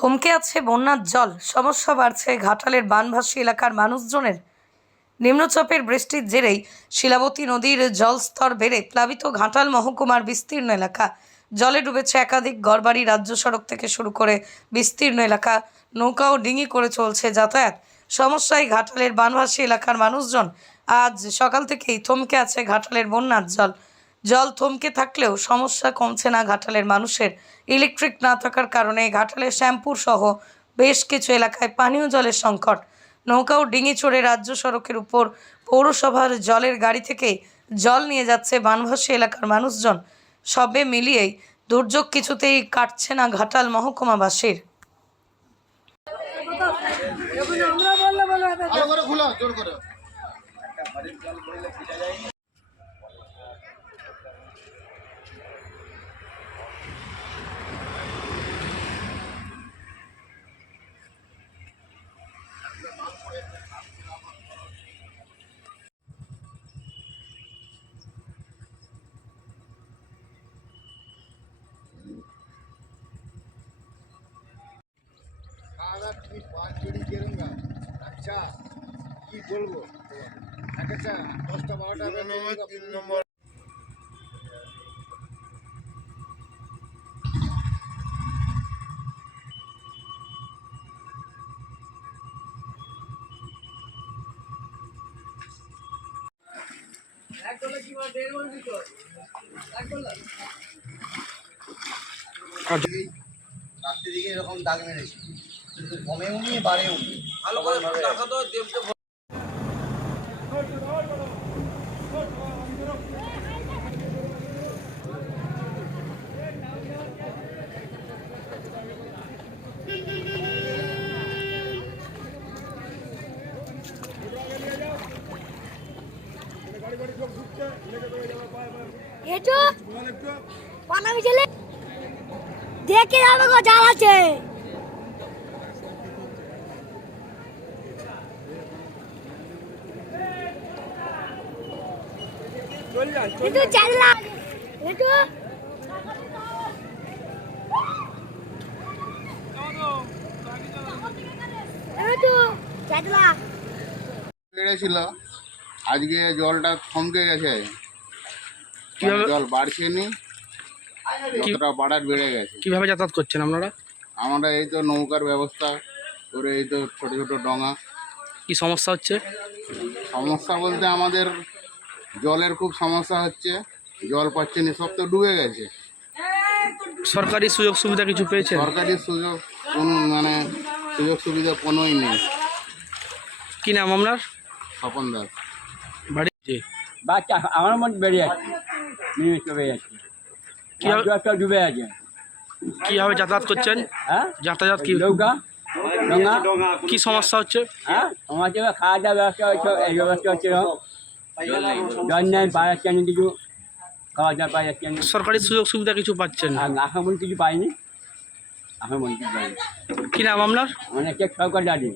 থমকে আছে বন্যার জল। সমস্যা বাড়ছে ঘাটালের বানভাসী এলাকার মানুষজনের। নিম্নচাপের বৃষ্টির জেরেই শিলাবতী নদীর জলস্তর বেড়ে প্লাবিত ঘাটাল মহকুমার বিস্তীর্ণ এলাকা। জলে ডুবেছে একাধিক গড়বাড়ি রাজ্য সড়ক থেকে শুরু করে বিস্তীর্ণ এলাকা। নৌকা ও ডিঙি করে চলছে যাতায়াত। সমস্যায় ঘাটালের বানভাসী এলাকার মানুষজন আজ সকাল থেকেই থমকে আছে ঘাটালের বন্যার জল। জল থমকে থাকলেও সমস্যা কমছে না ঘাটালের মানুষের। ইলেকট্রিক না থাকার কারণে ঘাটালের শ্যামপুর সহ বেশ কিছু এলাকায় পানীয় জলের সংকট। নৌকা ও ডিঙি চড়ে রাজ্য সড়কের উপর পৌরসভার জলের গাড়ি থেকে জল নিয়ে যাচ্ছে বানভাসী এলাকার মানুষজন। সবে মিলিয়েই দুর্যোগ কিছুতেই কাটছে না ঘাটাল মহকুমাবাসীর। খুলো জোর করে। জড়ি কেরঙ্গা আচ্ছা কি বলব? আচ্ছা দশটা বারোটা নম্বর তিন নম্বর। রাত্রি দিকে এরকম দাগ মেরেছে। কিন্তু কমেও নি বাড়েও নি ভালো করে দেখো যাবে গো আছে এটু চাল্লা। এটু এটু বেড়েছিল আজকে জলটা থমকে গেছে। কিভাবে- জল বাড়ছে নি যতটা বাড়ার বেড়ে গেছে। কীভাবে যাতায়াত করছেন আপনারা? আমরা এই তো নৌকার ব্যবস্থা করে এই তো ছোট ছোট ডঙা কি সমস্যা হচ্ছে? সমস্যা বলতে আমাদের জলের খুব সমস্যা হচ্ছে জল পাচ্ছে না সব তো ডুবে গেছে। সরকারি সুযোগ সুবিধা কিছু পেয়েছে সরকারি সুযোগ কোনো মানে সুযোগ সুবিধা কোনোই নেই। কি নাম আপনার? স্বপন দাস। বাড়ি? বাচ্চা আমার মন বেরিয়ে যাচ্ছে নিমিষ বেরিয়ে যাচ্ছে কিভাবে- একটা ডুবে আছে কীভাবে যাতায়াত করছেন? হ্যাঁ? যাতায়াত কি? নৌকা? ডোঙা কি সমস্যা হচ্ছে? হ্যাঁ? আমার যে খাওয়া দাওয়া ব্যবস্থা হচ্ছে এই ব্যবস্থা হচ্ছে। জল নেই যাচ্ছে না কিছু খাওয়া দাওয়া পাওয়া যাচ্ছে আমি সরকারি সুযোগ সুবিধা কিছু পাচ্ছেন? আর না মনে কিছু পাইনি আমি মনে পাইনি কি নাম আপনার? চেক সরকার দাঁড়িয়ে।